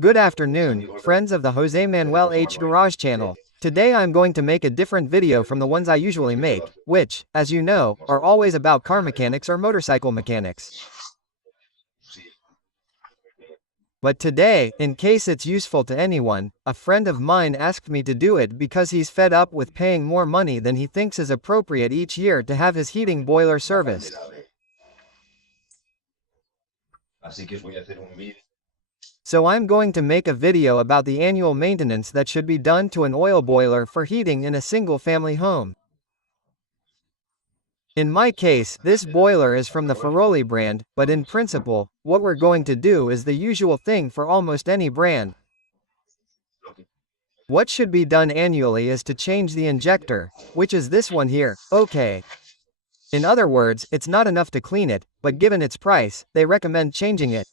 Good afternoon, friends of the Jose Manuel H Garage channel. Today I'm going to make a different video from the ones I usually make, which, as you know, are always about car mechanics or motorcycle mechanics. But today, in case it's useful to anyone, a friend of mine asked me to do it because he's fed up with paying more money than he thinks is appropriate each year to have his heating boiler serviced. So I'm going to make a video about the annual maintenance that should be done to an oil boiler for heating in a single-family home. In my case, this boiler is from the Ferroli brand, but in principle, what we're going to do is the usual thing for almost any brand. What should be done annually is to change the injector, which is this one here, okay. In other words, it's not enough to clean it, but given its price, they recommend changing it.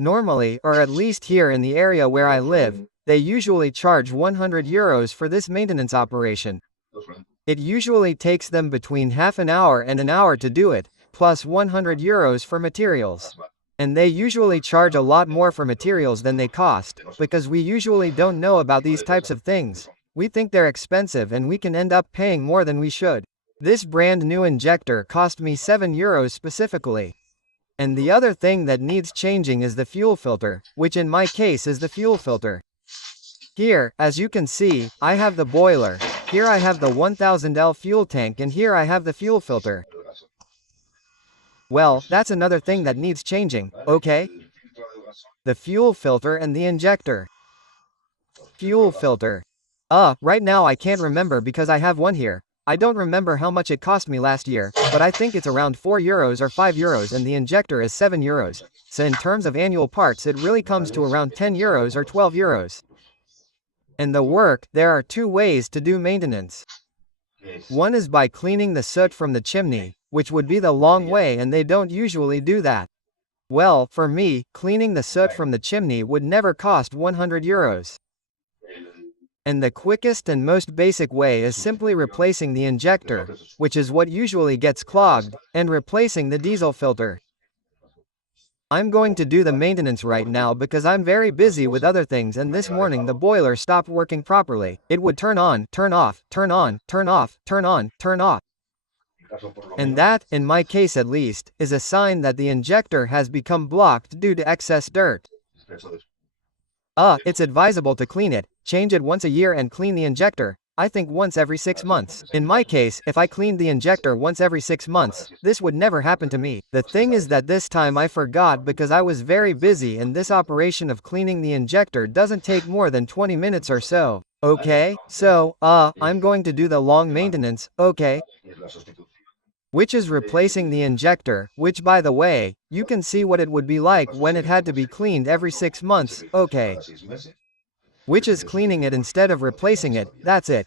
Normally, or at least here in the area where I live, they usually charge €100 for this maintenance operation. It usually takes them between half an hour and an hour to do it, plus €100 for materials. And they usually charge a lot more for materials than they cost, because we usually don't know about these types of things. We think they're expensive and we can end up paying more than we should. This brand new injector cost me €7 specifically. And the other thing that needs changing is the fuel filter, which in my case is the fuel filter. Here, as you can see, I have the boiler, here I have the 1000L fuel tank, and here I have the fuel filter. Well, that's another thing that needs changing, okay? The fuel filter and the injector. Fuel filter. Right now I can't remember because I have one here. I don't remember how much it cost me last year, but I think it's around €4 or €5 and the injector is €7. So in terms of annual parts it really comes to around €10 or €12. And the work, there are two ways to do maintenance. One is by cleaning the soot from the chimney, which would be the long way and they don't usually do that. Well, for me, cleaning the soot from the chimney would never cost €100. And the quickest and most basic way is simply replacing the injector, which is what usually gets clogged, and replacing the diesel filter. I'm going to do the maintenance right now because I'm very busy with other things, and this morning the boiler stopped working properly. It would turn on, turn off, turn on, turn off, turn on, turn off. And that, in my case at least, is a sign that the injector has become blocked due to excess dirt. It's advisable to clean it, change it once a year and clean the injector, I think once every 6 months. In my case, if I cleaned the injector once every 6 months, this would never happen to me. The thing is that this time I forgot because I was very busy, and this operation of cleaning the injector doesn't take more than 20 minutes or so. Okay, so, I'm going to do the long maintenance, okay? Which is replacing the injector, which by the way, you can see what it would be like when it had to be cleaned every 6 months, okay. Which is cleaning it instead of replacing it, that's it.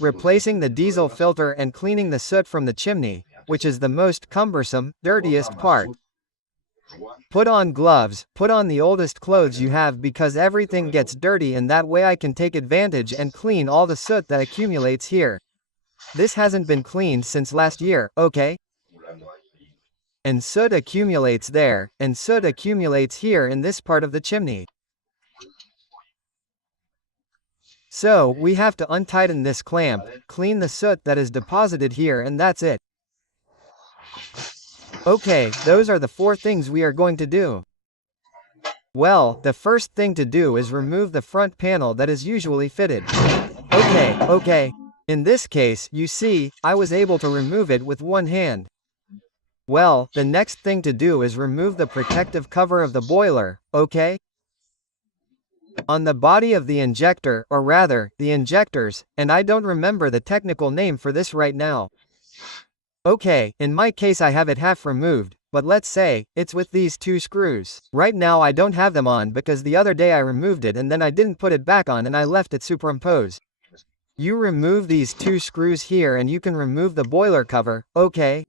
Replacing the diesel filter and cleaning the soot from the chimney, which is the most cumbersome, dirtiest part. Put on gloves, put on the oldest clothes you have because everything gets dirty, and that way I can take advantage and clean all the soot that accumulates here. This hasn't been cleaned since last year, okay? And soot accumulates there, and soot accumulates here in this part of the chimney. So, we have to untighten this clamp, clean the soot that is deposited here, and that's it. Okay, those are the 4 things we are going to do. Well, the first thing to do is remove the front panel that is usually fitted. Okay. In this case, you see, I was able to remove it with one hand. Well, the next thing to do is remove the protective cover of the boiler, okay? On the body of the injector, or rather, the injectors, and I don't remember the technical name for this right now. Okay, in my case I have it half removed, but let's say, it's with these 2 screws. Right now I don't have them on because the other day I removed it and then I didn't put it back on and I left it superimposed. You remove these 2 screws here and you can remove the boiler cover, okay?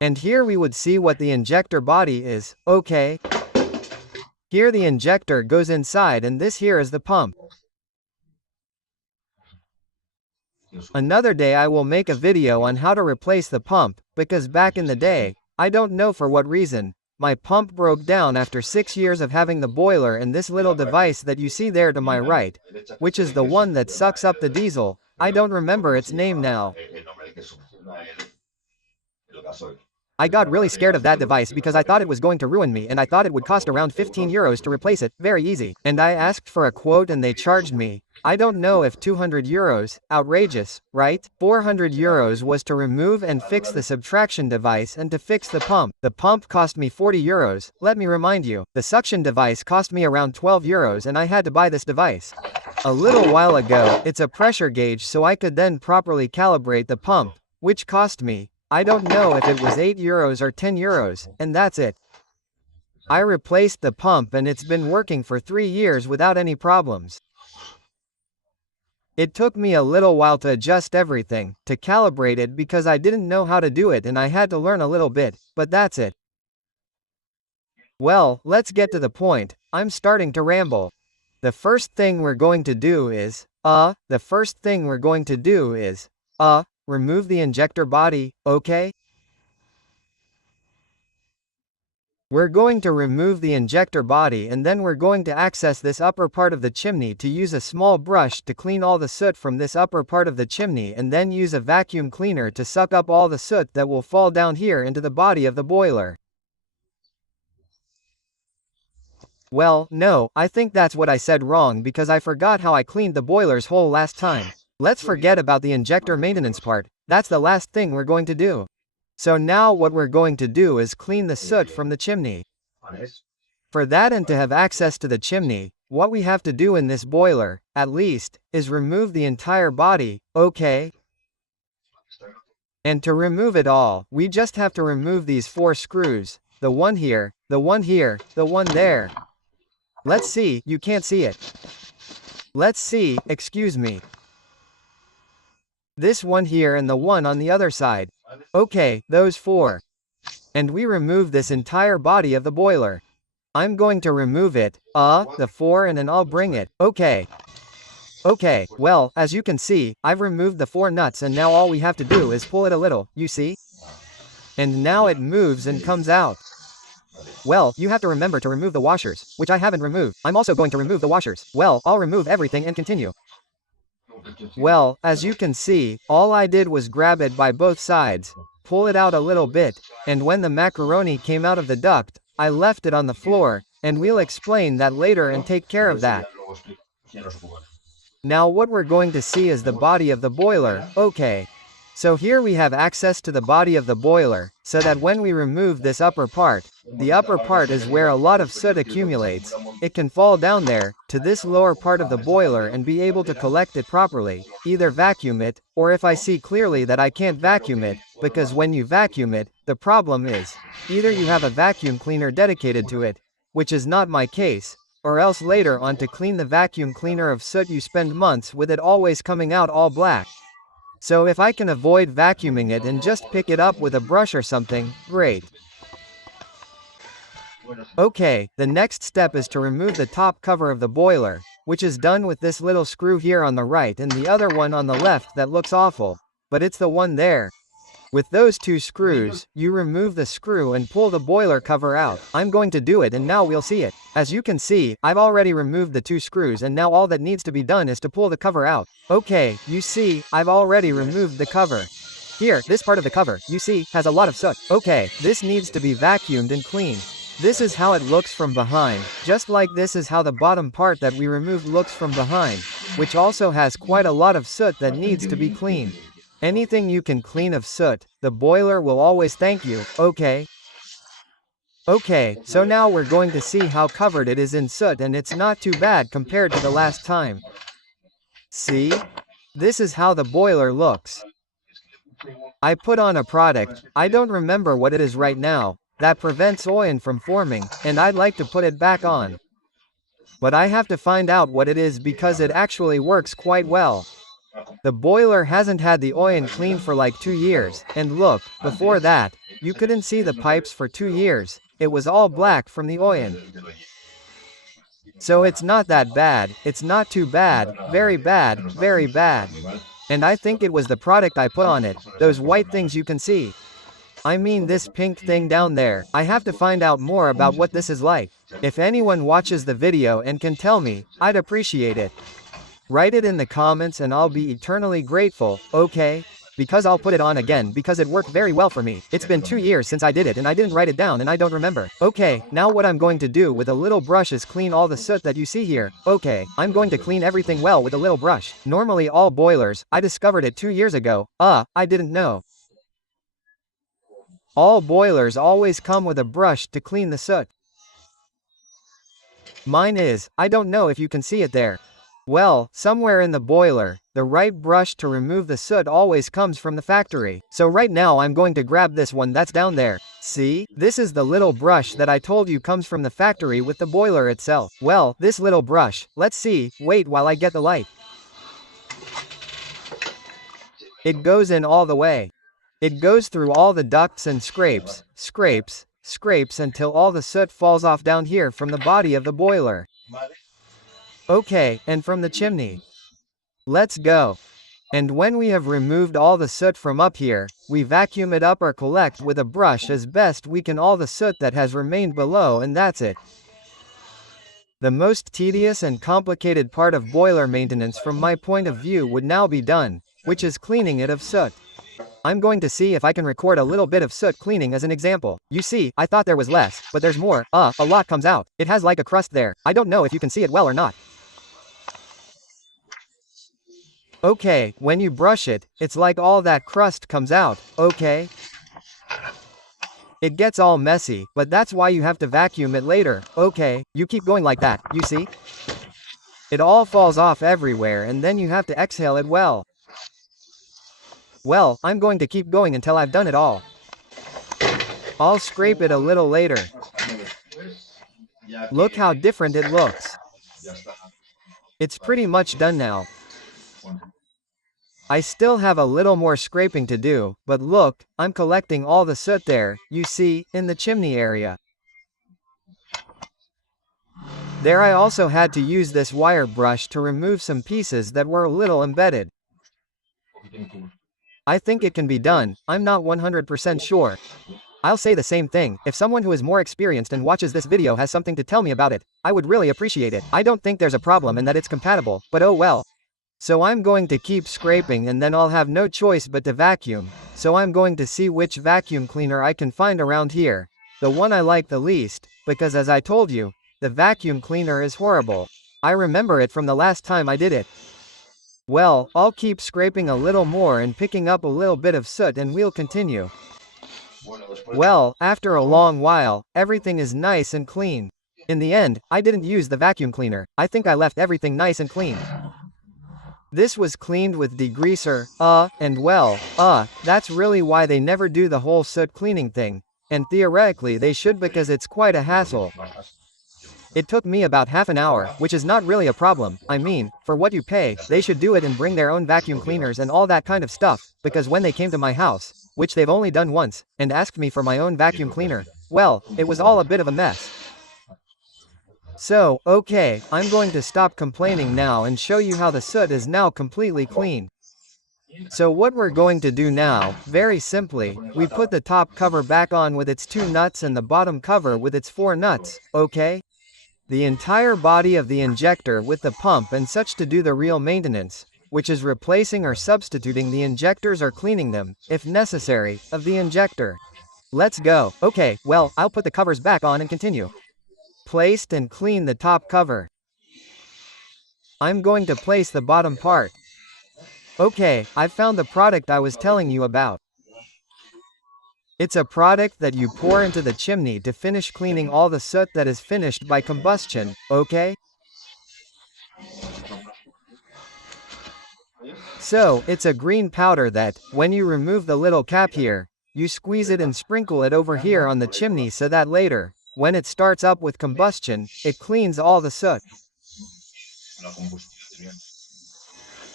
And here we would see what the injector body is, okay? Here the injector goes inside and this here is the pump. Another day I will make a video on how to replace the pump, because back in the day, I don't know for what reason, My pump broke down after 6 years of having the boiler and this little device that you see there to my right, which is the one that sucks up the diesel. I don't remember its name now. I got really scared of that device because I thought it was going to ruin me and I thought it would cost around 15 euros to replace it, very easy. And I asked for a quote and they charged me, I don't know if 200 euros, outrageous, right? 400 euros was to remove and fix the subtraction device and to fix the pump. The pump cost me 40 euros, let me remind you. The suction device cost me around 12 euros and I had to buy this device. A little while ago, it's a pressure gauge so I could then properly calibrate the pump, which cost me, I don't know if it was 8 euros or 10 euros, and that's it. I replaced the pump and it's been working for 3 years without any problems. It took me a little while to adjust everything, to calibrate it because I didn't know how to do it and I had to learn a little bit, but that's it. Well, let's get to the point, I'm starting to ramble. The first thing we're going to do is, remove the injector body, okay? We're going to remove the injector body and then we're going to access this upper part of the chimney to use a small brush to clean all the soot from this upper part of the chimney and then use a vacuum cleaner to suck up all the soot that will fall down here into the body of the boiler. Well, no, I think that's what I said wrong because I forgot how I cleaned the boiler's hole last time. Let's forget about the injector maintenance part, that's the last thing we're going to do. So now what we're going to do is clean the soot from the chimney. For that and to have access to the chimney, what we have to do in this boiler, at least, is remove the entire body, okay? And to remove it all, we just have to remove these 4 screws, the one here, the one here, the one there. Let's see, you can't see it. Let's see, excuse me. This one here and the one on the other side. Okay, those 4. And we remove this entire body of the boiler. I'm going to remove it, the 4 and then I'll bring it, okay. Okay, well, as you can see, I've removed the 4 nuts and now all we have to do is pull it a little, you see? And now it moves and comes out. Well, you have to remember to remove the washers, which I haven't removed. I'm also going to remove the washers. Well, I'll remove everything and continue. Well, as you can see, all I did was grab it by both sides, pull it out a little bit, and when the macaroni came out of the duct, I left it on the floor, and we'll explain that later and take care of that. Now what we're going to see is the body of the boiler, okay. So here we have access to the body of the boiler, so that when we remove this upper part, the upper part is where a lot of soot accumulates. It can fall down there, to this lower part of the boiler and be able to collect it properly, either vacuum it, or if I see clearly that I can't vacuum it, because when you vacuum it, the problem is, either you have a vacuum cleaner dedicated to it, which is not my case, or else later on to clean the vacuum cleaner of soot you spend months with it always coming out all black. So if I can avoid vacuuming it and just pick it up with a brush or something, great. Okay, the next step is to remove the top cover of the boiler, which is done with this little screw here on the right and the other one on the left that looks awful, but it's the one there. With those 2 screws, you remove the screw and pull the boiler cover out. I'm going to do it and now we'll see it. As you can see, I've already removed the 2 screws and now all that needs to be done is to pull the cover out. Okay, you see, I've already removed the cover. Here, this part of the cover, you see, has a lot of soot. Okay, this needs to be vacuumed and cleaned. This is how it looks from behind, just like this is how the bottom part that we removed looks from behind, which also has quite a lot of soot that needs to be cleaned. Anything you can clean of soot, the boiler will always thank you, okay? Okay, so now we're going to see how covered it is in soot and it's not too bad compared to the last time. See? This is how the boiler looks. I put on a product, I don't remember what it is right now, that prevents oil from forming, and I'd like to put it back on. But I have to find out what it is because it actually works quite well. The boiler hasn't had the oil cleaned for like 2 years, and look, before that, you couldn't see the pipes for 2 years, it was all black from the oil. So it's not that bad, it's not too bad, very bad, very bad. And I think it was the product I put on it, those white things you can see. I mean this pink thing down there. I have to find out more about what this is like. If anyone watches the video and can tell me, I'd appreciate it. Write it in the comments and I'll be eternally grateful, okay? Because I'll put it on again because it worked very well for me. It's been 2 years since I did it and I didn't write it down and I don't remember. Okay, now what I'm going to do with a little brush is clean all the soot that you see here. Okay, I'm going to clean everything well with a little brush. Normally all boilers, I discovered it 2 years ago. I didn't know. All boilers always come with a brush to clean the soot. Mine is, I don't know if you can see it there. Well, somewhere in the boiler, the right brush to remove the soot always comes from the factory. So right now I'm going to grab this one that's down there. See? This is the little brush that I told you comes from the factory with the boiler itself. Well, this little brush, let's see, wait while I get the light. It goes in all the way. It goes through all the ducts and scrapes until all the soot falls off down here from the body of the boiler. Okay, and from the chimney. Let's go. And when we have removed all the soot from up here, we vacuum it up or collect with a brush as best we can all the soot that has remained below, and that's it. The most tedious and complicated part of boiler maintenance from my point of view would now be done, which is cleaning it of soot. I'm going to see if I can record a little bit of soot cleaning as an example. You see, I thought there was less, but there's more. A lot comes out. It has like a crust there. I don't know if you can see it well or not. Okay, when you brush it, it's like all that crust comes out, okay? It gets all messy, but that's why you have to vacuum it later, okay? You keep going like that, you see? It all falls off everywhere and then you have to exhale it well. Well, I'm going to keep going until I've done it all. I'll scrape it a little later. Look how different it looks. It's pretty much done now. I still have a little more scraping to do, but look, I'm collecting all the soot there, you see, in the chimney area. There I also had to use this wire brush to remove some pieces that were a little embedded. I think it can be done, I'm not 100% sure. I'll say the same thing, if someone who is more experienced and watches this video has something to tell me about it, I would really appreciate it. I don't think there's a problem and that it's compatible, but oh well. So I'm going to keep scraping and then I'll have no choice but to vacuum. So I'm going to see which vacuum cleaner I can find around here. The one I like the least, because as I told you, the vacuum cleaner is horrible. I remember it from the last time I did it. Well, I'll keep scraping a little more and picking up a little bit of soot and we'll continue. Well, after a long while, everything is nice and clean. In the end, I didn't use the vacuum cleaner. I think I left everything nice and clean. This was cleaned with degreaser, and well, that's really why they never do the whole soot cleaning thing. And theoretically they should because it's quite a hassle. It took me about half an hour, which is not really a problem. I mean, for what you pay, they should do it and bring their own vacuum cleaners and all that kind of stuff, because when they came to my house, which they've only done once, and asked me for my own vacuum cleaner, well, it was all a bit of a mess. So, okay, I'm going to stop complaining now and show you how the soot is now completely clean. So what we're going to do now, very simply, we put the top cover back on with its 2 nuts and the bottom cover with its 4 nuts, okay? The entire body of the injector with the pump and such to do the real maintenance, which is replacing or substituting the injectors or cleaning them, if necessary, of the injector. Let's go. Okay, well, I'll put the covers back on and continue. Placed and clean the top cover. I'm going to place the bottom part. Okay, I've found the product I was telling you about. It's a product that you pour into the chimney to finish cleaning all the soot that is finished by combustion, okay? So, it's a green powder that, when you remove the little cap here, you squeeze it and sprinkle it over here on the chimney so that later, when it starts up with combustion, it cleans all the soot.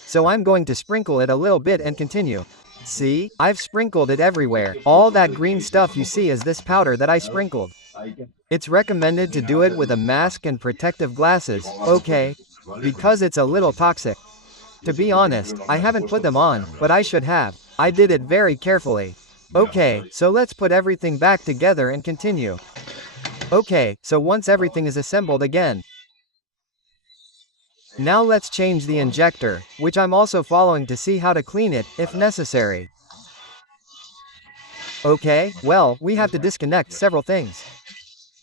So I'm going to sprinkle it a little bit and continue. See, I've sprinkled it everywhere. All that green stuff you see is this powder that I sprinkled. It's recommended to do it with a mask and protective glasses, okay? Because it's a little toxic. To be honest, I haven't put them on, but I should have. I did it very carefully. Okay, so let's put everything back together and continue. Okay, so once everything is assembled again. Now let's change the injector, which I'm also following to see how to clean it, if necessary. Okay, well, we have to disconnect several things.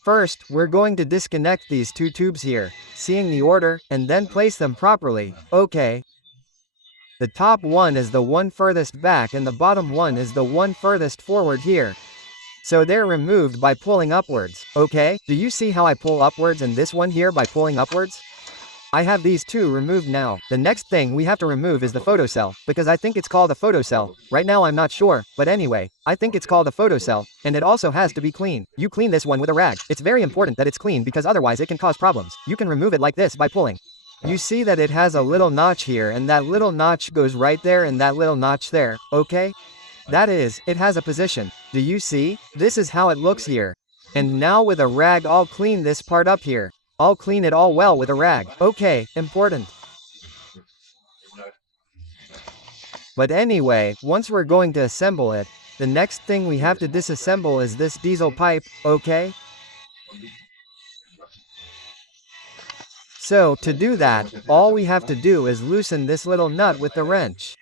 First, we're going to disconnect these two tubes here, seeing the order, and then place them properly. Okay. The top one is the one furthest back and the bottom one is the one furthest forward here. So they're removed by pulling upwards, okay? Do you see how I pull upwards and this one here by pulling upwards? I have these two removed now. The next thing we have to remove is the photocell, because I think it's called a photocell. Right now I'm not sure, but anyway, I think it's called a photocell, and it also has to be clean. You clean this one with a rag. It's very important that it's clean because otherwise it can cause problems. You can remove it like this by pulling. You see that it has a little notch here and that little notch goes right there and that little notch there, okay? That is, it has a position. Do you see? This is how it looks here. And now with a rag I'll clean this part up here. I'll clean it all well with a rag. Okay, important. But anyway, once we're going to assemble it, the next thing we have to disassemble is this diesel pipe, okay? So, to do that, all we have to do is loosen this little nut with the wrench.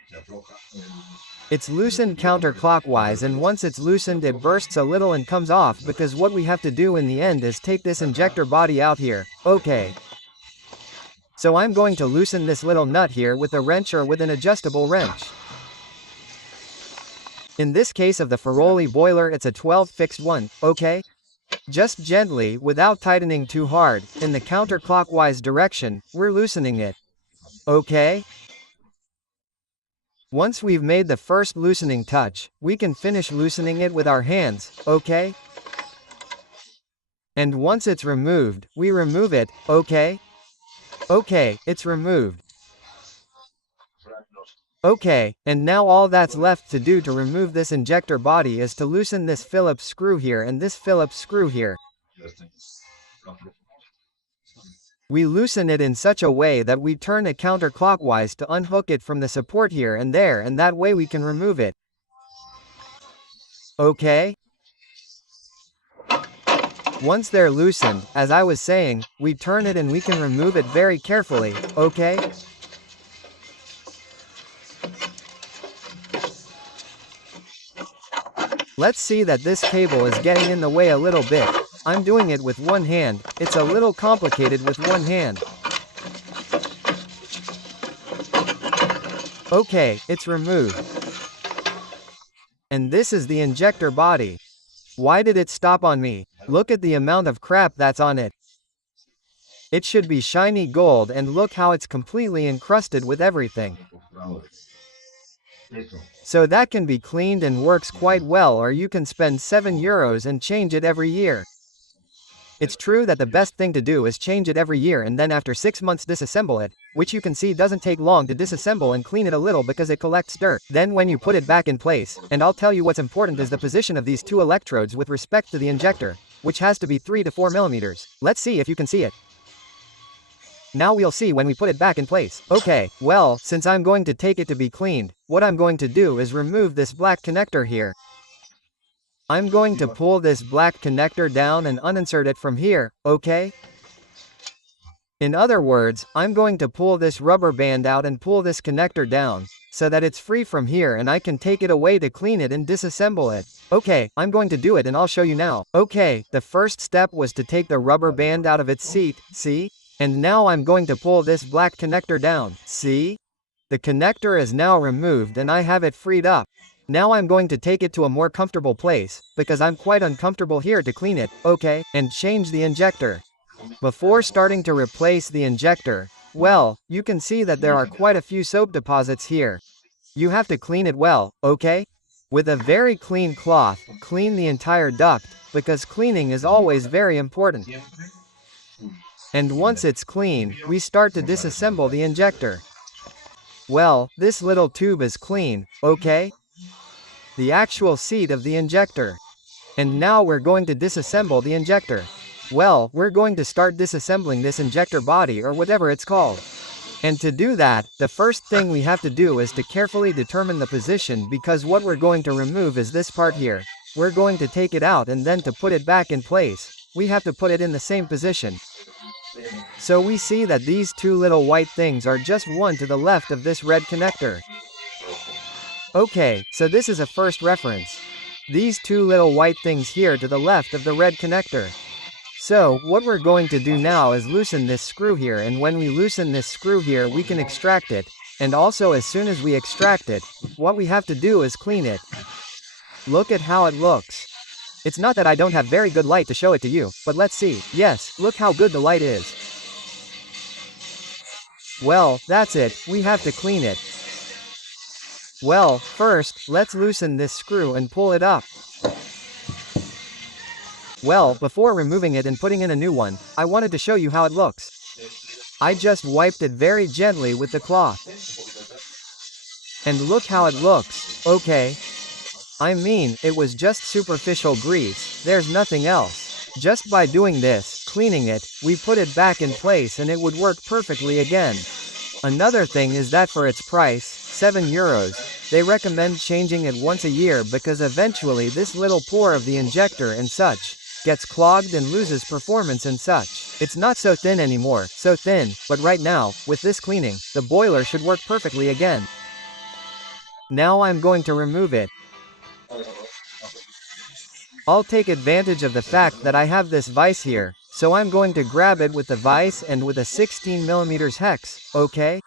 It's loosened counterclockwise and once it's loosened it bursts a little and comes off because what we have to do in the end is take this injector body out here, okay. So I'm going to loosen this little nut here with a wrench or with an adjustable wrench. In this case of the Ferroli boiler it's a 12 fixed one, okay? Just gently, without tightening too hard, in the counterclockwise direction, we're loosening it. Okay? Once we've made the first loosening touch, we can finish loosening it with our hands, okay? And once it's removed, we remove it, okay? Okay, it's removed. Okay, and now all that's left to do to remove this injector body is to loosen this Phillips screw here and this Phillips screw here. We loosen it in such a way that we turn it counterclockwise to unhook it from the support here and there and that way we can remove it. Okay? Once they're loosened, as I was saying, we turn it and we can remove it very carefully, okay? Let's see that this cable is getting in the way a little bit. I'm doing it with one hand, it's a little complicated with one hand. Okay, it's removed. And this is the injector body. Why did it stop on me? Look at the amount of crap that's on it. It should be shiny gold and look how it's completely encrusted with everything. So that can be cleaned and works quite well or you can spend €7 and change it every year. It's true that the best thing to do is change it every year and then after 6 months disassemble it, which you can see doesn't take long to disassemble and clean it a little because it collects dirt. Then when you put it back in place, and I'll tell you what's important is the position of these two electrodes with respect to the injector, which has to be 3 to 4 millimeters. Let's see if you can see it. Now we'll see when we put it back in place. Okay, well, since I'm going to take it to be cleaned, what I'm going to do is remove this black connector here. I'm going to pull this black connector down and uninsert it from here, okay? In other words, I'm going to pull this rubber band out and pull this connector down, so that it's free from here and I can take it away to clean it and disassemble it. Okay, I'm going to do it and I'll show you now. Okay, the first step was to take the rubber band out of its seat, see? And now I'm going to pull this black connector down, see? The connector is now removed and I have it freed up. Now I'm going to take it to a more comfortable place, because I'm quite uncomfortable here to clean it, okay, and change the injector. Before starting to replace the injector, well, you can see that there are quite a few soap deposits here. You have to clean it well, okay? With a very clean cloth, clean the entire duct, because cleaning is always very important. And once it's clean, we start to disassemble the injector. Well, this little tube is clean, okay? The actual seat of the injector. And now we're going to disassemble the injector. Well, we're going to start disassembling this injector body or whatever it's called. And to do that, the first thing we have to do is to carefully determine the position, because what we're going to remove is this part here. We're going to take it out, and then to put it back in place, we have to put it in the same position. So we see that these two little white things are just one to the left of this red connector. Okay, so this is a first reference. These two little white things here to the left of the red connector. So, what we're going to do now is loosen this screw here, and when we loosen this screw here we can extract it, and also as soon as we extract it, what we have to do is clean it. Look at how it looks. It's not that I don't have very good light to show it to you, but let's see. Yes, look how good the light is. Well, that's it, we have to clean it. Well, first, let's loosen this screw and pull it up. Well, before removing it and putting in a new one, I wanted to show you how it looks. I just wiped it very gently with the cloth. And look how it looks, okay? I mean, it was just superficial grease, there's nothing else. Just by doing this, cleaning it, we put it back in place and it would work perfectly again. Another thing is that for its price, €7, they recommend changing it once a year, because eventually this little pore of the injector and such gets clogged and loses performance and such. It's not so thin anymore, so thin, but right now, with this cleaning, the boiler should work perfectly again. Now I'm going to remove it. I'll take advantage of the fact that I have this vise here, so I'm going to grab it with the vise and with a 16mm hex, okay?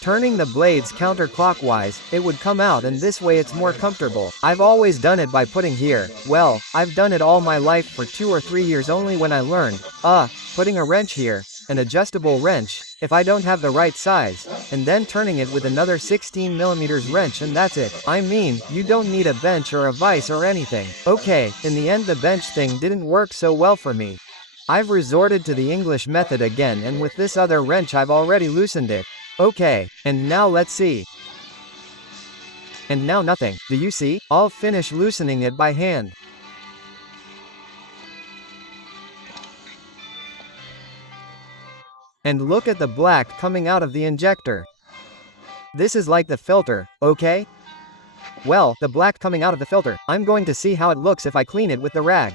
Turning the blades counterclockwise, it would come out, and this way it's more comfortable. I've always done it by putting here. Well, I've done it all my life for 2 or 3 years only when I learned, putting a wrench here, an adjustable wrench, if I don't have the right size, and then turning it with another 16mm wrench, and that's it. I mean, you don't need a bench or a vise or anything. Okay, in the end the bench thing didn't work so well for me. I've resorted to the English method again, and with this other wrench I've already loosened it. Okay, and now let's see. And now nothing, do you see? I'll finish loosening it by hand. And look at the black coming out of the injector. This is like the filter, okay? Well, the black coming out of the filter, I'm going to see how it looks if I clean it with the rag.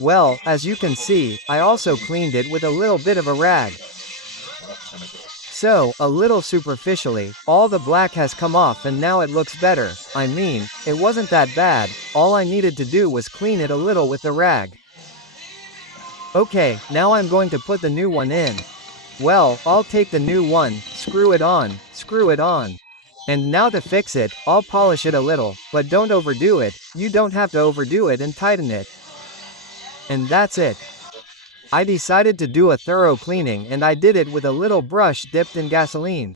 Well, as you can see, I also cleaned it with a little bit of a rag. So, a little superficially, all the black has come off and now it looks better. I mean, it wasn't that bad, all I needed to do was clean it a little with the rag. Okay, now I'm going to put the new one in. Well, I'll take the new one, screw it on. And now to fix it, I'll polish it a little, but don't overdo it, you don't have to overdo it, and tighten it. And that's it. I decided to do a thorough cleaning, and I did it with a little brush dipped in gasoline.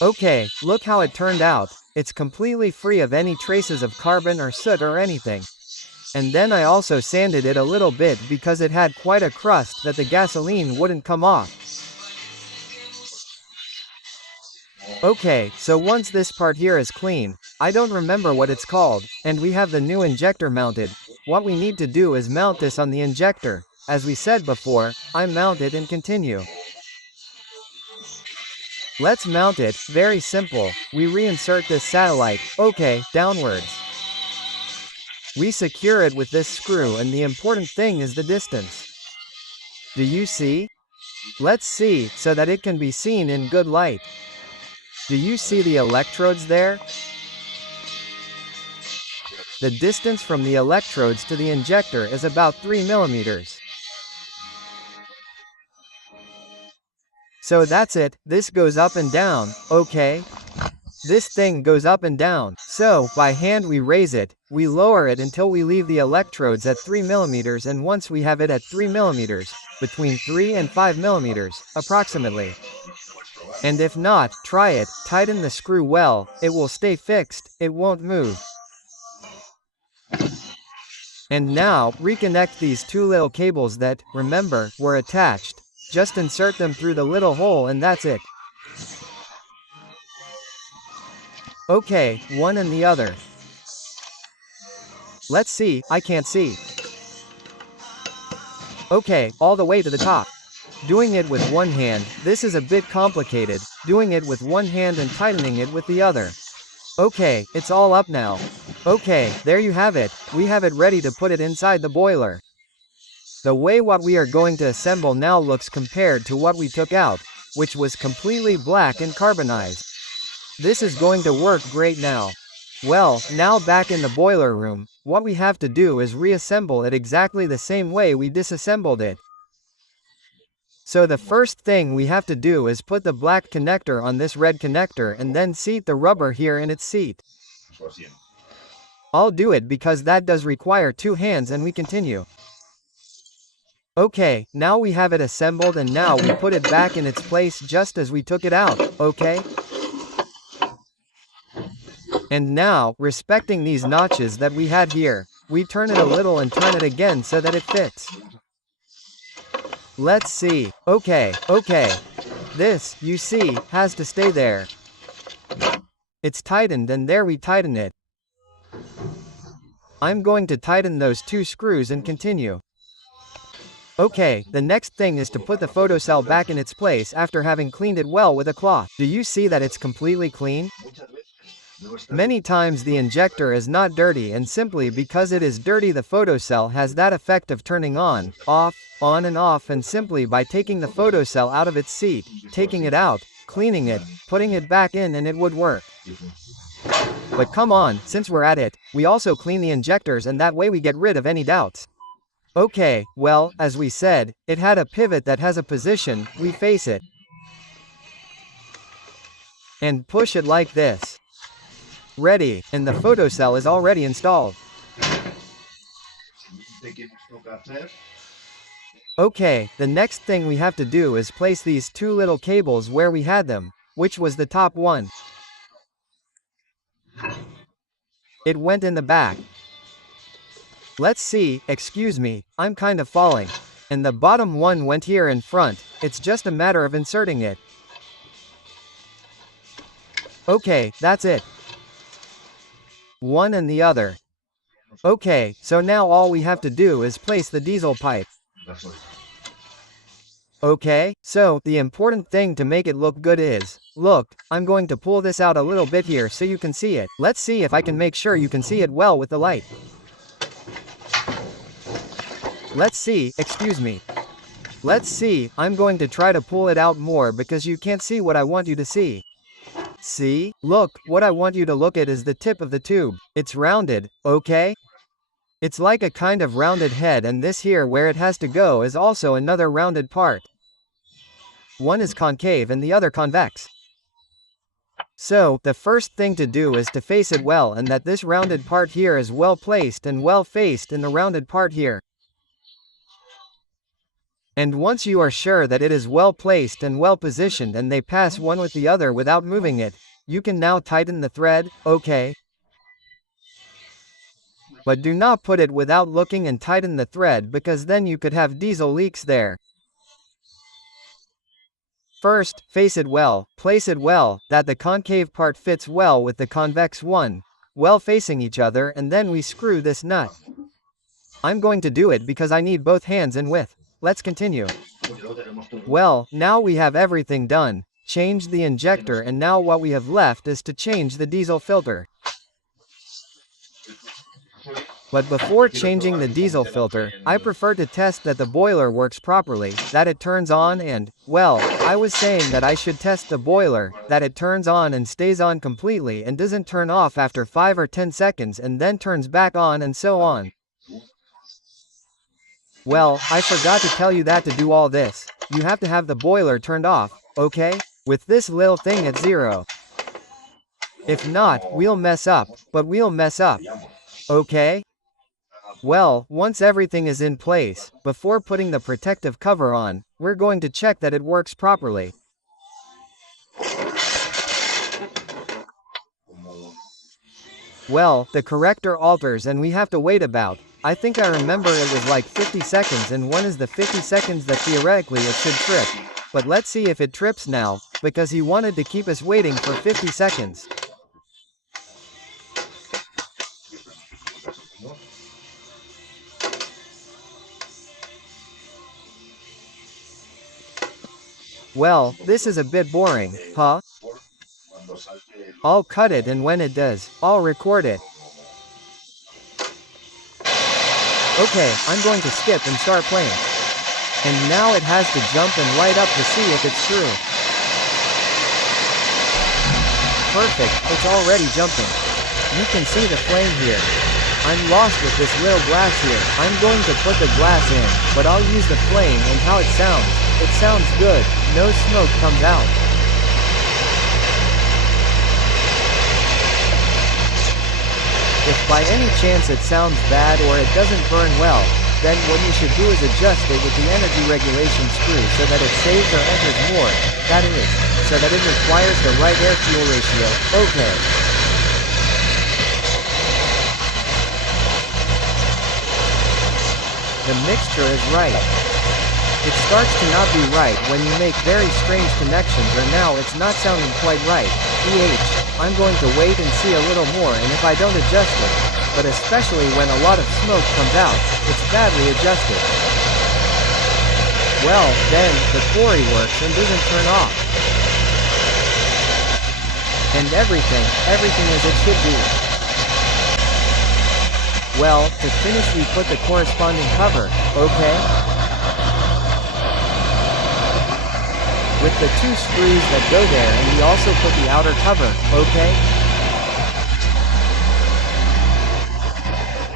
Okay, look how it turned out. It's completely free of any traces of carbon or soot or anything. And then I also sanded it a little bit because it had quite a crust that the gasoline wouldn't come off. Okay, so once this part here is clean, I don't remember what it's called, and we have the new injector mounted. What we need to do is mount this on the injector. As we said before, I mount it and continue. Let's mount it, very simple. We reinsert this satellite, okay, downwards. We secure it with this screw, and the important thing is the distance. Do you see? Let's see, so that it can be seen in good light. Do you see the electrodes there? The distance from the electrodes to the injector is about 3 millimeters. So that's it, this goes up and down, okay? This thing goes up and down, so, by hand we raise it, we lower it until we leave the electrodes at 3 millimeters, and once we have it at 3 millimeters, between 3 and 5 millimeters, approximately. And if not, try it, tighten the screw well, it will stay fixed, it won't move. And now, reconnect these two little cables that, remember, were attached. Just insert them through the little hole and that's it. Okay, one and the other. Let's see, I can't see. Okay, all the way to the top. Doing it with one hand, this is a bit complicated, doing it with one hand and tightening it with the other. Okay, it's all up now. Okay, there you have it, we have it ready to put it inside the boiler. The way what we are going to assemble now looks compared to what we took out, which was completely black and carbonized. This is going to work great now. Well, now back in the boiler room, what we have to do is reassemble it exactly the same way we disassembled it. So the first thing we have to do is put the black connector on this red connector and then seat the rubber here in its seat. I'll do it because that does require two hands and we continue. Okay, now we have it assembled and now we put it back in its place just as we took it out, okay? And now, respecting these notches that we had here, we turn it a little and turn it again so that it fits. Let's see. Okay. This, you see, has to stay there. It's tightened and there we tighten it. I'm going to tighten those two screws and continue. Okay, the next thing is to put the photocell back in its place after having cleaned it well with a cloth. Do you see that it's completely clean? Many times the injector is not dirty and simply because it is dirty the photocell has that effect of turning on and off and simply by taking the photocell out of its seat, taking it out, cleaning it, putting it back in and it would work. But come on, since we're at it, we also clean the injectors and that way we get rid of any doubts. Okay, well, as we said, it had a pivot that has a position, we face it. And push it like this. Ready, and the photocell is already installed. Okay, the next thing we have to do is place these two little cables where we had them, which was the top one. It went in the back. Let's see, excuse me, I'm kind of falling. And the bottom one went here in front, it's just a matter of inserting it. Okay, that's it. One and the other. Okay, so now all we have to do is place the diesel pipe. Okay, so the important thing to make it look good is, look, I'm going to pull this out a little bit here so you can see it. Let's see if I can make sure you can see it well with the light. Let's see, excuse me. Let's see, I'm going to try to pull it out more because you can't see what I want you to see. See? Look, what I want you to look at is the tip of the tube. It's rounded, okay? It's like a kind of rounded head and this here where it has to go is also another rounded part. One is concave and the other convex. So, the first thing to do is to face it well and that this rounded part here is well placed and well faced in the rounded part here. And once you are sure that it is well placed and well positioned and they pass one with the other without moving it, you can now tighten the thread, okay? But do not put it without looking and tighten the thread because then you could have diesel leaks there. First, face it well, place it well, that the concave part fits well with the convex one, well facing each other and then we screw this nut. I'm going to do it because I need both hands in width. Let's continue. Well, now we have everything done. Change the injector and now what we have left is to change the diesel filter. But before changing the diesel filter, I prefer to test that the boiler works properly, that it turns on and, well, I was saying that I should test the boiler, that it turns on and stays on completely and doesn't turn off after 5 or 10 seconds and then turns back on and so on. Well, I forgot to tell you that to do all this, you have to have the boiler turned off, okay? With this little thing at 0. If not, we'll mess up, but we'll mess up. Okay? Well, once everything is in place, before putting the protective cover on, we're going to check that it works properly. Well, the corrector alters and we have to wait about, I think I remember it was like 50 seconds and one is the 50 seconds that theoretically it should trip. But let's see if it trips now, because he wanted to keep us waiting for 50 seconds. Well, this is a bit boring, huh? I'll cut it, and when it does, I'll record it. Okay, I'm going to skip and start playing. And now it has to jump and light up to see if it's true. Perfect, it's already jumping. You can see the flame here. I'm lost with this little glass here. I'm going to put the glass in, but I'll use the flame and how it sounds. It sounds good, no smoke comes out. If by any chance it sounds bad or it doesn't burn well, then what you should do is adjust it with the energy regulation screw so that it saves or enters more, that is, so that it requires the right air-fuel ratio. Okay. The mixture is right. It starts to not be right when you make very strange connections, or now it's not sounding quite right. I'm going to wait and see a little more, and if I don't adjust it, but especially when a lot of smoke comes out, it's badly adjusted. Well, then, the quarry works and doesn't turn off. And everything as it should be. Well, to finish we put the corresponding cover, okay? With the 2 screws that go there, and we also put the outer cover, okay?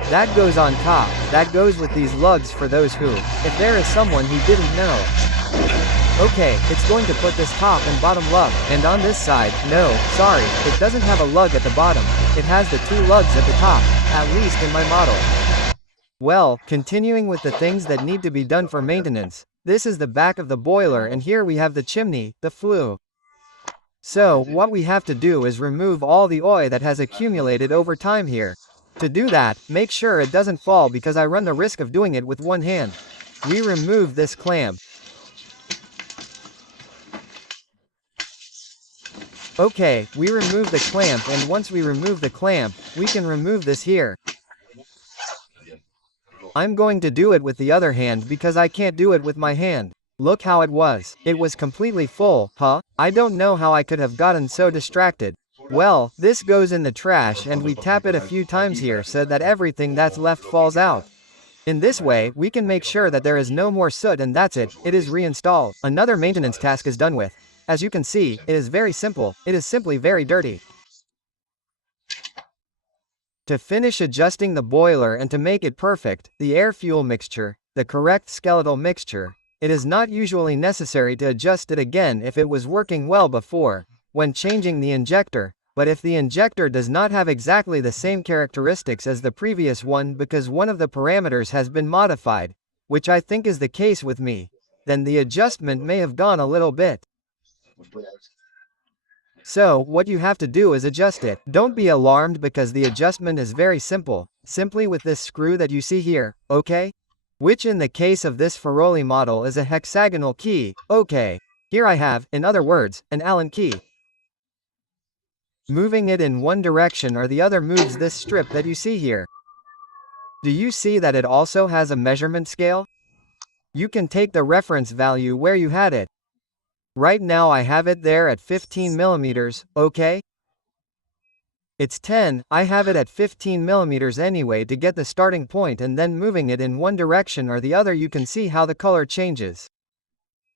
That goes on top, that goes with these lugs for those who, if there is someone who didn't know. Okay, it's going to put this top and bottom lug, and on this side, no, sorry, it doesn't have a lug at the bottom, it has the 2 lugs at the top, at least in my model. Well, continuing with the things that need to be done for maintenance. This is the back of the boiler, and here we have the chimney, the flue. So, what we have to do is remove all the oil that has accumulated over time here. To do that, make sure it doesn't fall because I run the risk of doing it with one hand. We remove this clamp. Okay, we remove the clamp, and once we remove the clamp, we can remove this here. I'm going to do it with the other hand because I can't do it with my hand. Look how it was. It was completely full, huh? I don't know how I could have gotten so distracted. Well, this goes in the trash and we tap it a few times here so that everything that's left falls out. In this way, we can make sure that there is no more soot, and that's it, it is reinstalled. Another maintenance task is done with. As you can see, it is very simple, it is simply very dirty. To finish adjusting the boiler and to make it perfect, the air-fuel mixture, the correct skeletal mixture, it is not usually necessary to adjust it again if it was working well before, when changing the injector, but if the injector does not have exactly the same characteristics as the previous one because one of the parameters has been modified, which I think is the case with me, then the adjustment may have gone a little bit. So, what you have to do is adjust it. Don't be alarmed because the adjustment is very simple, simply with this screw that you see here, okay? Which in the case of this Ferroli model is a hexagonal key, okay? Here I have, in other words, an Allen key. Moving it in one direction or the other moves this strip that you see here. Do you see that it also has a measurement scale? You can take the reference value where you had it. Right now I have it there at 15 millimeters, okay? It's 10, I have it at 15 millimeters anyway to get the starting point, and then moving it in one direction or the other you can see how the color changes.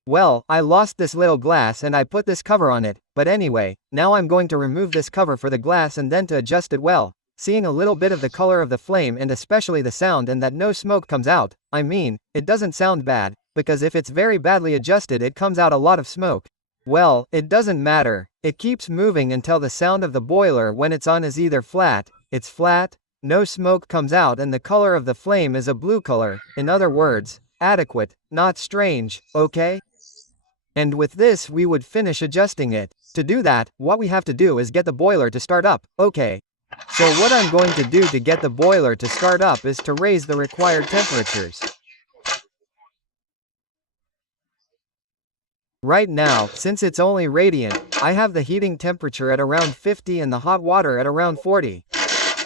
Well, I lost this little glass and I put this cover on it, but anyway, now I'm going to remove this cover for the glass and then to adjust it well, seeing a little bit of the color of the flame and especially the sound and that no smoke comes out. I mean, it doesn't sound bad, because if it's very badly adjusted it comes out a lot of smoke. Well, it doesn't matter, it keeps moving until the sound of the boiler when it's on is either flat, it's flat, no smoke comes out and the color of the flame is a blue color, in other words, adequate, not strange, okay? And with this we would finish adjusting it. To do that, what we have to do is get the boiler to start up, okay? So what I'm going to do to get the boiler to start up is to raise the required temperatures. Right now, since it's only radiant, I have the heating temperature at around 50 and the hot water at around 40.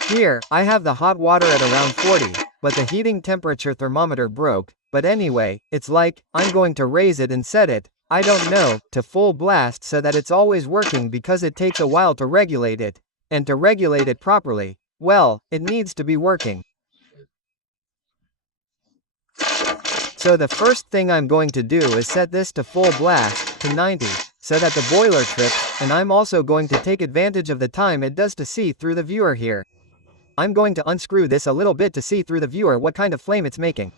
Here, I have the hot water at around 40, but the heating temperature thermometer broke, but anyway, it's like, I'm going to raise it and set it, I don't know, to full blast so that it's always working because it takes a while to regulate it. And to regulate it properly, well, it needs to be working. So the first thing I'm going to do is set this to full blast, to 90, so that the boiler trips, and I'm also going to take advantage of the time it does to see through the viewer here. I'm going to unscrew this a little bit to see through the viewer what kind of flame it's making.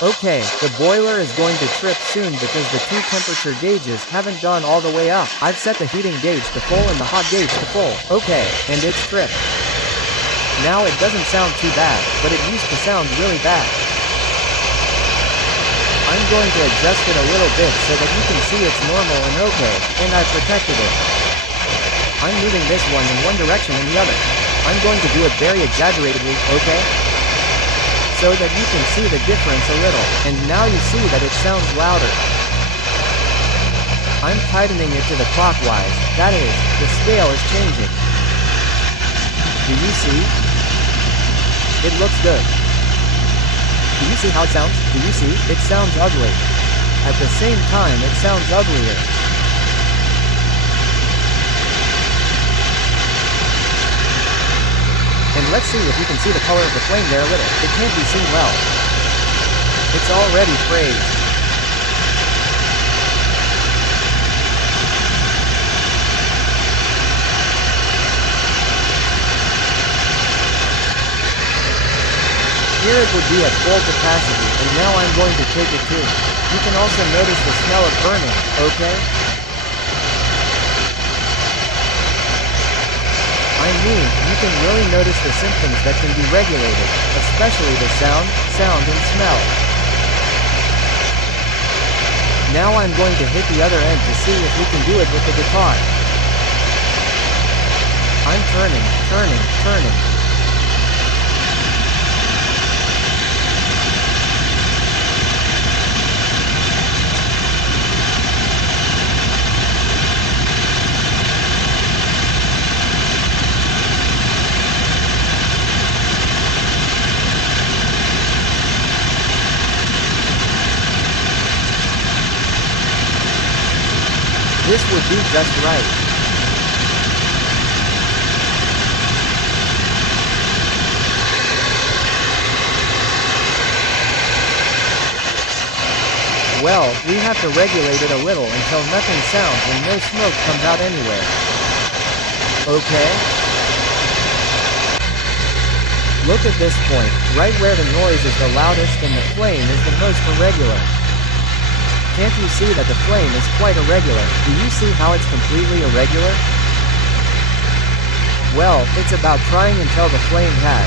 Okay, the boiler is going to trip soon because the two temperature gauges haven't gone all the way up. I've set the heating gauge to full and the hot gauge to full. Okay, and it's tripped. Now it doesn't sound too bad, but it used to sound really bad. I'm going to adjust it a little bit so that you can see it's normal and okay, and I've protected it. I'm moving this one in one direction and the other. I'm going to do it very exaggeratedly, okay? So that you can see the difference a little, and now you see that it sounds louder. I'm tightening it to the clockwise, that is, the scale is changing. Do you see? It looks good. Do you see how it sounds? Do you see? It sounds ugly. At the same time it sounds uglier. And let's see if you can see the color of the flame there a little. It can't be seen well. It's already frayed. Here it would be at full capacity, and now I'm going to take it too. You can also notice the smell of burning, okay? I mean, you can really notice the symptoms that can be regulated, especially the sound, and smell. Now I'm going to hit the other end to see if we can do it with the guitar. I'm turning. This would be just right. Well, we have to regulate it a little until nothing sounds and no smoke comes out anywhere. Okay? Look at this point, right where the noise is the loudest and the flame is the most irregular. Can't you see that the flame is quite irregular? Do you see how it's completely irregular? Well, it's about trying until the flame has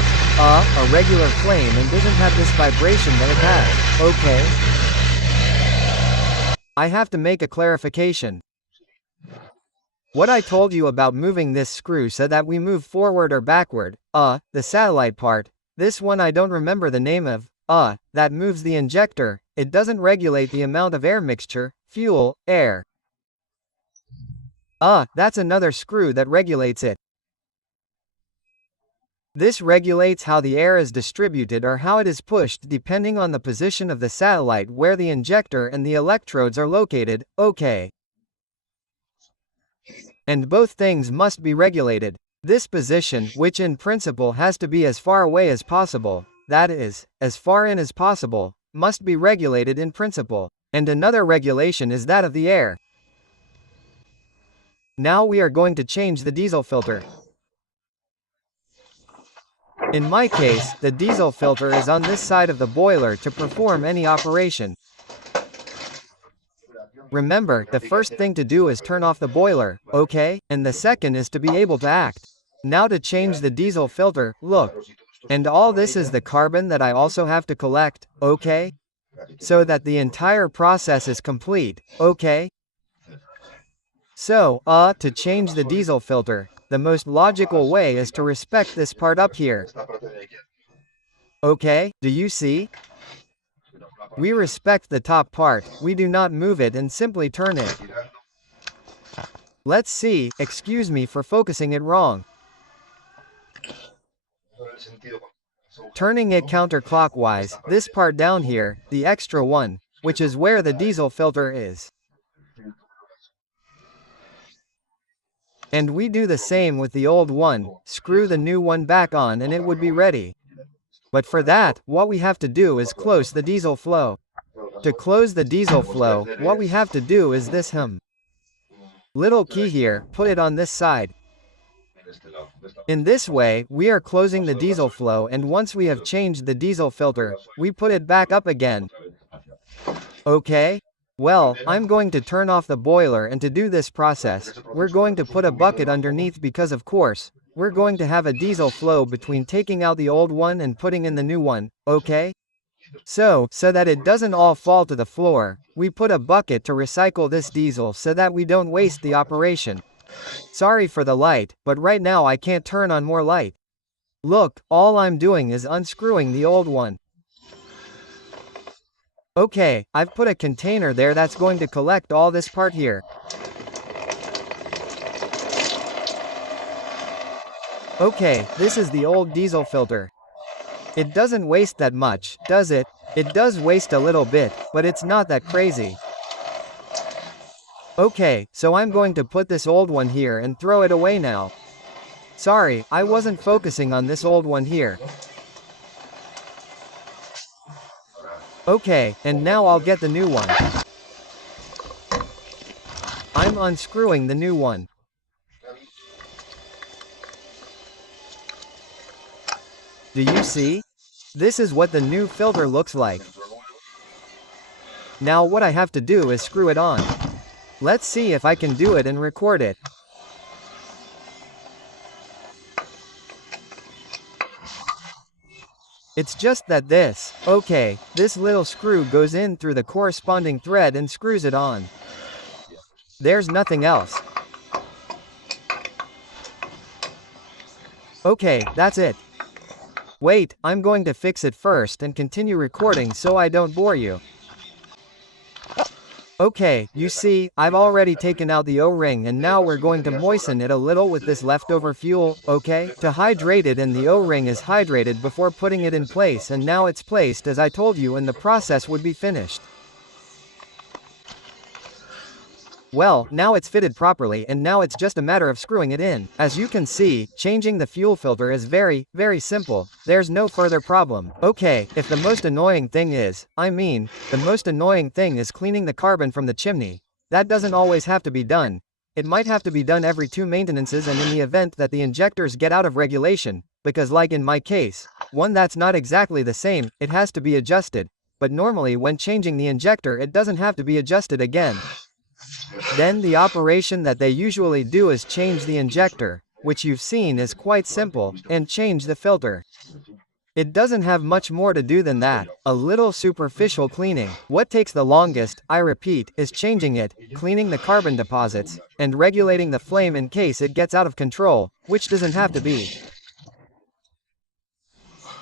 a regular flame and doesn't have this vibration that it has, okay? I have to make a clarification. What I told you about moving this screw so that we move forward or backward, the satellite part, this one I don't remember the name of, that moves the injector, it doesn't regulate the amount of air mixture, fuel, air. That's another screw that regulates it. This regulates how the air is distributed or how it is pushed depending on the position of the satellite where the injector and the electrodes are located, okay. And both things must be regulated. This position, which in principle has to be as far away as possible, that is, as far in as possible, must be regulated in principle. And another regulation is that of the air. Now we are going to change the diesel filter. In my case, the diesel filter is on this side of the boiler to perform any operation. Remember, the first thing to do is turn off the boiler, okay? And the second is to be able to act. Now to change the diesel filter, look. And all this is the carbon that I also have to collect, okay? So that the entire process is complete, okay? So, to change the diesel filter, the most logical way is to respect this part up here. Okay, do you see? We respect the top part, we do not move it and simply turn it. Let's see, excuse me for focusing it wrong. Turning it counterclockwise, this part down here, the extra one, which is where the diesel filter is. And we do the same with the old one, screw the new one back on and it would be ready. But for that, what we have to do is close the diesel flow. To close the diesel flow, what we have to do is this little key here, put it on this side. In this way, we are closing the diesel flow, and once we have changed the diesel filter, we put it back up again. Okay? Well, I'm going to turn off the boiler, and to do this process, we're going to put a bucket underneath because of course, we're going to have a diesel flow between taking out the old one and putting in the new one, okay? So that it doesn't all fall to the floor, we put a bucket to recycle this diesel so that we don't waste the operation. Sorry for the light, but right now I can't turn on more light. Look, all I'm doing is unscrewing the old one. Okay, I've put a container there that's going to collect all this part here. Okay, this is the old diesel filter. It doesn't waste that much, does it? It does waste a little bit, but it's not that crazy. Okay, so I'm going to put this old one here and throw it away now. Sorry, I wasn't focusing on this old one here. Okay, and now I'll get the new one. I'm unscrewing the new one. Do you see? This is what the new filter looks like. Now what I have to do is screw it on. Let's see if I can do it and record it. It's just that this little screw goes in through the corresponding thread and screws it on. There's nothing else. Okay, that's it. Wait, I'm going to fix it first and continue recording so I don't bore you. Okay, you see, I've already taken out the O-ring and now we're going to moisten it a little with this leftover fuel, okay? To hydrate it, and the O-ring is hydrated before putting it in place, and now it's placed as I told you, and the process would be finished. Well, now it's fitted properly and now it's just a matter of screwing it in. As you can see, changing the fuel filter is very, very simple. There's no further problem. Okay, if the most annoying thing is cleaning the carbon from the chimney. That doesn't always have to be done. It might have to be done every 2 maintenances, and in the event that the injectors get out of regulation, because like in my case, one that's not exactly the same, it has to be adjusted. But normally when changing the injector it doesn't have to be adjusted again. Then the operation that they usually do is change the injector, which you've seen is quite simple, and change the filter. It doesn't have much more to do than that, a little superficial cleaning. What takes the longest, I repeat, is changing it, cleaning the carbon deposits, and regulating the flame in case it gets out of control, which doesn't have to be.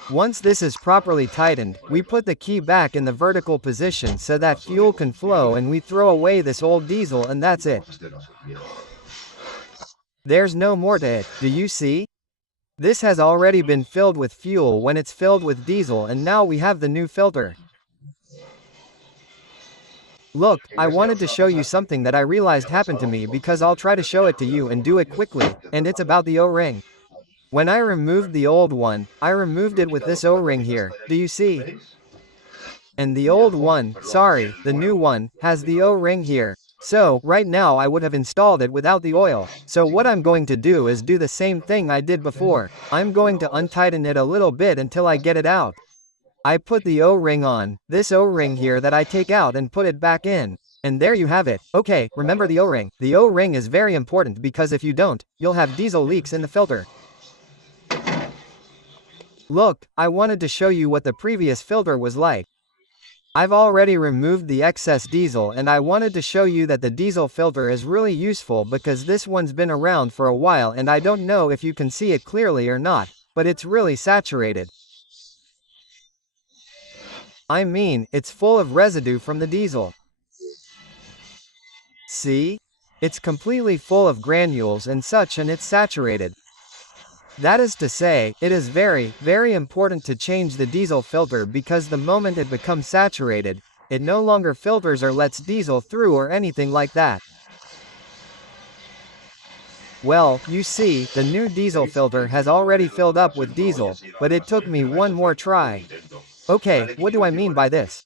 Once this is properly tightened, we put the key back in the vertical position so that fuel can flow, and we throw away this old diesel, and that's it. There's no more to it, do you see? This has already been filled with fuel when it's filled with diesel, and now we have the new filter. Look, I wanted to show you something that I realized happened to me, because I'll try to show it to you and do it quickly, and it's about the O-ring. When I removed the old one, I removed it with this O-ring here, do you see? And the old one, the new one, has the O-ring here. So, right now I would have installed it without the oil. So what I'm going to do is do the same thing I did before. I'm going to untighten it a little bit until I get it out. I put the O-ring on, this O-ring here that I take out, and put it back in. And there you have it. Okay, remember the O-ring. The O-ring is very important because if you don't, you'll have diesel leaks in the filter. Look, I wanted to show you what the previous filter was like. I've already removed the excess diesel, and I wanted to show you that the diesel filter is really useful because this one's been around for a while, and I don't know if you can see it clearly or not, but it's really saturated. I mean, it's full of residue from the diesel. See? It's completely full of granules and such, and it's saturated. That is to say, it is very, very important to change the diesel filter because the moment it becomes saturated, It no longer filters or lets diesel through or anything like that. Well, you see, the new diesel filter has already filled up with diesel, but it took me one more try. Okay, what do I mean by this?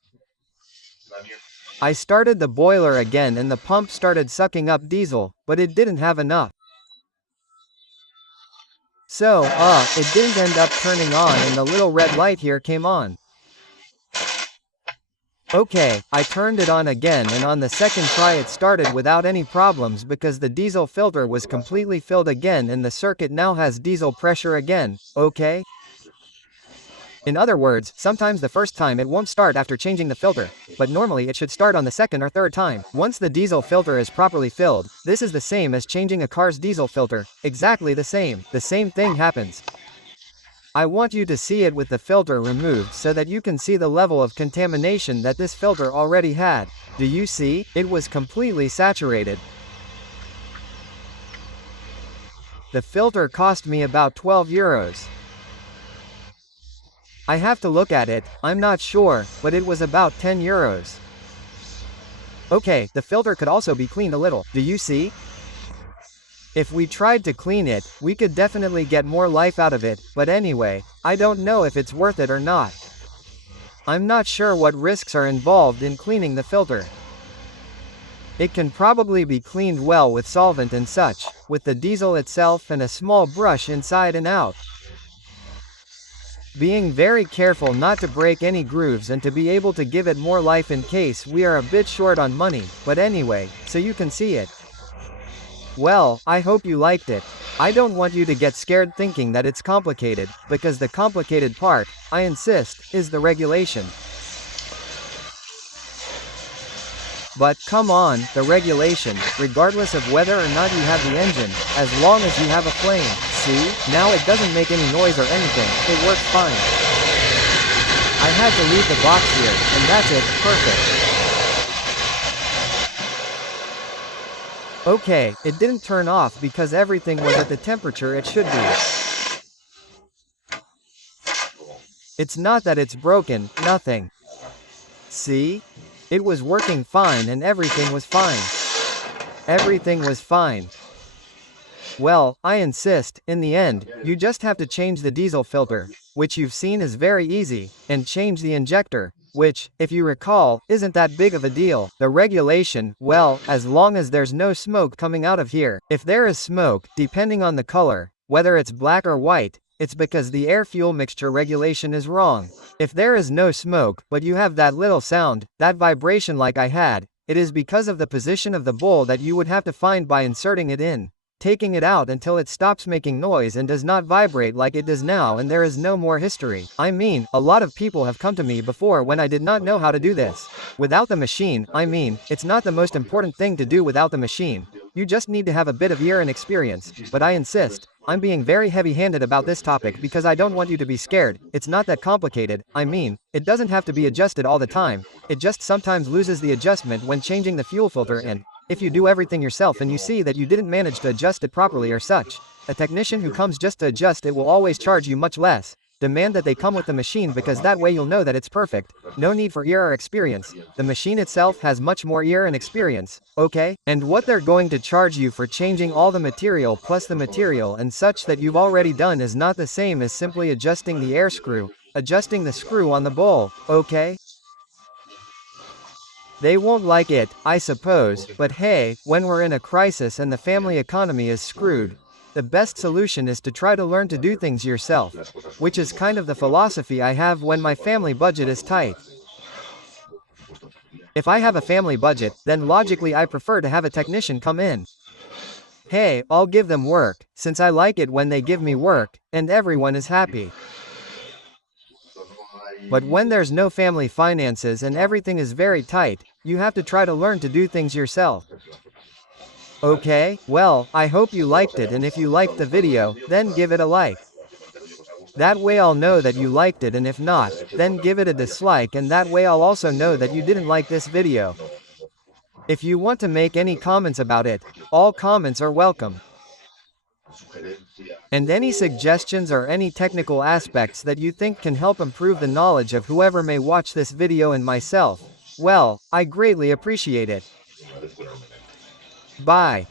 I started the boiler again and the pump started sucking up diesel, but it didn't have enough. So, it didn't end up turning on and the little red light here came on. Okay, I turned it on again and on the second try it started without any problems because the diesel filter was completely filled again and the circuit now has diesel pressure again, okay? In other words, sometimes the first time it won't start after changing the filter, but normally it should start on the second or third time. Once the diesel filter is properly filled, this is the same as changing a car's diesel filter, exactly the same thing happens. I want you to see it with the filter removed so that you can see the level of contamination that this filter already had. Do you see? It was completely saturated. The filter cost me about 12 euros. I have to look at it, I'm not sure, but it was about 10 euros. Okay, the filter could also be cleaned a little, do you see? If we tried to clean it, we could definitely get more life out of it, but anyway, I don't know if it's worth it or not. I'm not sure what risks are involved in cleaning the filter. It can probably be cleaned well with solvent and such, with the diesel itself and a small brush inside and out. Being very careful not to break any grooves and to be able to give it more life in case we are a bit short on money, but anyway, so you can see it. Well, I hope you liked it. I don't want you to get scared thinking that it's complicated, because the complicated part, I insist, is the regulation. But come on, the regulation, regardless of whether or not you have the engine, as long as you have a flame, see, now it doesn't make any noise or anything, it works fine. I had to leave the box here, and that's it, perfect. Okay, it didn't turn off because everything was at the temperature it should be. It's not that it's broken, nothing. See? It was working fine and everything was fine. Everything was fine. Well, I insist, in the end, you just have to change the diesel filter, which you've seen is very easy, and change the injector, which, if you recall, isn't that big of a deal. The regulation, well, as long as there's no smoke coming out of here. If there is smoke, depending on the color, whether it's black or white, it's because the air-fuel mixture regulation is wrong. If there is no smoke, but you have that little sound, that vibration like I had, it is because of the position of the bowl that you would have to find by inserting it in, taking it out until it stops making noise and does not vibrate like it does now, and there is no more history. I mean, a lot of people have come to me before when I did not know how to do this. Without the machine, I mean, it's not the most important thing to do without the machine. You just need to have a bit of ear and experience, but I insist. I'm being very heavy-handed about this topic because I don't want you to be scared. It's not that complicated. I mean, it doesn't have to be adjusted all the time. It just sometimes loses the adjustment when changing the fuel filter, and if you do everything yourself and you see that you didn't manage to adjust it properly or such, a technician who comes just to adjust it will always charge you much less. Demand that they come with the machine because that way you'll know that it's perfect. No need for ear or experience. The machine itself has much more ear and experience, okay? And what they're going to charge you for changing all the material plus the material and such that you've already done is not the same as simply adjusting the air screw, adjusting the screw on the bowl, okay? They won't like it, I suppose, but hey, when we're in a crisis and the family economy is screwed, the best solution is to try to learn to do things yourself, which is kind of the philosophy I have when my family budget is tight. If I have a family budget, then logically I prefer to have a technician come in. Hey, I'll give them work, since I like it when they give me work, and everyone is happy. But when there's no family finances and everything is very tight, you have to try to learn to do things yourself. Okay, well, I hope you liked it, and if you liked the video, then give it a like. That way I'll know that you liked it, and if not, then give it a dislike, and that way I'll also know that you didn't like this video. If you want to make any comments about it, all comments are welcome. And any suggestions or any technical aspects that you think can help improve the knowledge of whoever may watch this video and myself, Well, I greatly appreciate it. Regularmente. Bye.